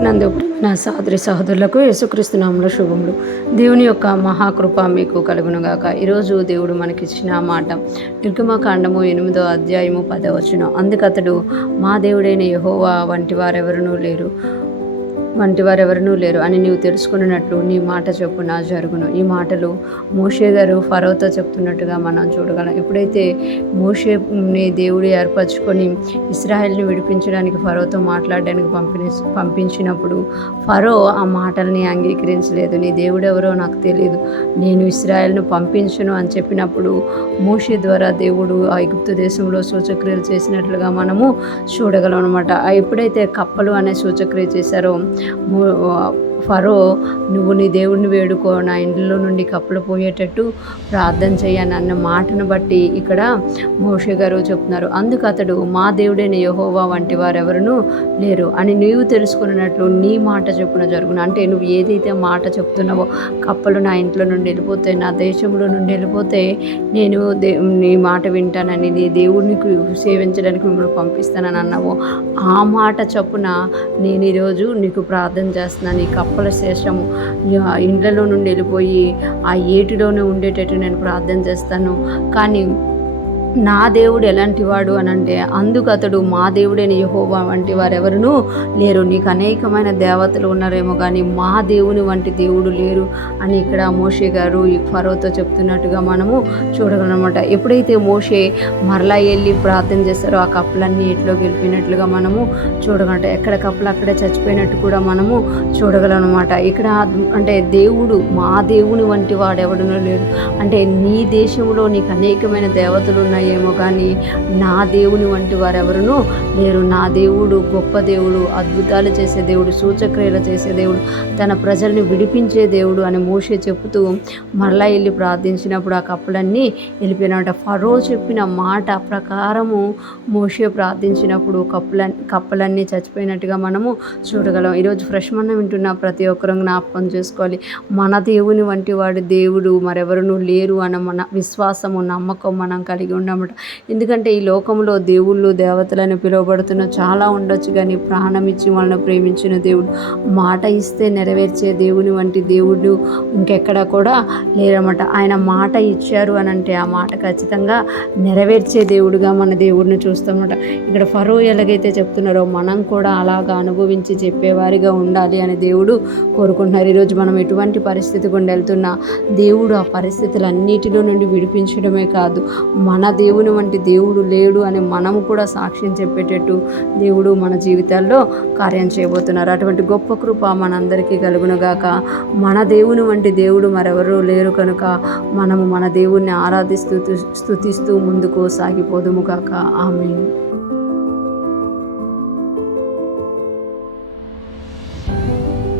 నందు నా సహోదరి సహోదరులకు యేసుక్రీస్తు నామములో శుభములు. దేవుని యొక్క మహాకృప మీకు కలుగునుగాక. ఈరోజు దేవుడు మనకిచ్చిన మాట నిర్గమకాండము 8వ అధ్యాయము 10వ వచనం. అందుకతడు మా దేవుడైన యెహోవా వంటి వారెవరనూ లేరు అని నీవు తెలుసుకున్నట్లు నీ మాట చొప్పున జరుగును. ఈ మాటలు మోషే గారు ఫరోతో చెప్తున్నట్టుగా మనం చూడగలం. ఎప్పుడైతే మోషేని దేవుడు ఏర్పరచుకొని ఇశ్రాయేల్ని విడిపించడానికి ఫరోతో మాట్లాడడానికి పంపించినప్పుడు ఫరో ఆ మాటల్ని అంగీకరించలేదు. నీ దేవుడు ఎవరో నాకు తెలియదు, నేను ఇశ్రాయేల్ను పంపించను అని చెప్పినప్పుడు మోషే ద్వారా దేవుడు ఆ ఐగుప్తు దేశంలో సూచక్రియలు చేసినట్లుగా మనము చూడగలం అనమాట. ఎప్పుడైతే కప్పలు అనే సూచక్రియ చేశారో ఫరో నువ్వు నీ దేవుడిని వేడుకో, నా ఇంట్లో నుండి కప్పలు పోయేటట్టు ప్రార్థన చేయని అన్న మాటను బట్టి ఇక్కడ మోషే గారు చెప్తున్నారు. అందుకు అతడు మా దేవుడైన యెహోవా వంటి వారెవరనూ లేరు అని నీవు తెలుసుకున్నట్లు నీ మాట చొప్పున జరుగును. అంటే నువ్వు ఏదైతే మాట చెప్తున్నావో కప్పలు నా ఇంట్లో నుండి వెళ్ళిపోతే, నా దేశంలో నుండి వెళ్ళిపోతే నేను నీ మాట వింటానని, నీ దేవుడిని సేవించడానికి మిమ్మల్ని పంపిస్తానని అన్నావో ఆ మాట చొప్పున నేను ఈరోజు నీకు ప్రార్థన చేస్తున్నాను. ఈ కప్పల శేషము ఇండ్లలో నుండి వెళ్ళిపోయి ఆ ఏటిలోనే ఉండేటట్టు నేను ప్రార్థన చేస్తాను. కానీ నా దేవుడు ఎలాంటి వాడు అని అంటే అందుకు అతడు మా దేవుడైన యెహోవా వంటి వారెవరనూ లేరు. నీకు అనేకమైన దేవతలు ఉన్నారేమో కానీ మా దేవుని వంటి దేవుడు లేరు అని ఇక్కడ మోషే గారు ఫరోతో చెప్తున్నట్టుగా మనము చూడగలనమాట. ఎప్పుడైతే మోషే మరలా వెళ్ళి ప్రార్థన చేస్తారో ఆ కప్పులన్నీ ఎట్లో గెలిపినట్లుగా మనము చూడగలట. ఎక్కడ కప్పులు అక్కడే చచ్చిపోయినట్టు కూడా మనము చూడగలనమాట. ఇక్కడ అంటే దేవుడు మా దేవుని వంటి వాడెవడనూ లేడు అంటే నీ దేశంలో నీకు అనేకమైన దేవతలు ఉన్నాయి ఏమో కానీ నా దేవుని వంటి వారెవరనూ లేరు. నా దేవుడు గొప్ప దేవుడు, అద్భుతాలు చేసే దేవుడు, సూచక్రియలు చేసే దేవుడు, తన ప్రజల్ని విడిపించే దేవుడు అని మోషే చెప్తూ మరలా వెళ్ళి ప్రార్థించినప్పుడు ఆ కప్పులన్నీ వెళ్ళిపోయినమాట. ఫరో చెప్పిన మాట ప్రకారము మోషే ప్రార్థించినప్పుడు కప్పలన్నీ చచ్చిపోయినట్టుగా మనము చూడగలం. ఈరోజు ఫ్రెష్ మన్న వింటున్న ప్రతి ఒక్కరూ జ్ఞాపకం చేసుకోవాలి, మన దేవుని వంటి వాడి దేవుడు మరెవరనూ లేరు అన్న మన విశ్వాసము నమ్మకం మనం కలిగి ఉండమాట. ఎందుకంటే ఈ లోకంలో దేవుళ్ళు దేవతలని పిలువబడుతున్న చాలా ఉండొచ్చు కానీ ప్రాణం ఇచ్చి వాళ్ళని ప్రేమించిన దేవుడు, మాట ఇస్తే నెరవేర్చే దేవుని వంటి దేవుడు ఇంకెక్కడ కూడా లేరన్నమాట. ఆయన మాట ఇచ్చారు అని అంటే ఆ మాట ఖచ్చితంగా నెరవేర్చే దేవుడుగా మన దేవుడిని చూస్తామన్నమాట. ఇక్కడ ఫరో ఎలాగైతే చెప్తున్నారో మనం కూడా అలాగా అనుభవించి చెప్పేవారిగా ఉండాలి అని దేవుడు కోరుకుంటున్నారు. ఈరోజు మనం ఎటువంటి పరిస్థితి గుండా వెళ్తున్నా దేవుడు ఆ పరిస్థితులన్నిటిలో నుండి విడిపించడమే కాదు, మన దేవుని వంటి దేవుడు లేడు అని మనము కూడా సాక్ష్యం చెప్పేటట్టు దేవుడు మన జీవితాల్లో కార్యం చేయబోతున్నారు. అటువంటి గొప్ప కృప మనందరికీ కలుగునుగాక. మన దేవుని వంటి దేవుడు మరెవరూ లేరు కనుక మనము మన దేవుణ్ణి ఆరాధిస్తూ స్తుతిస్తూ ముందుకు సాగిపోదుము గాక. ఆమేన్.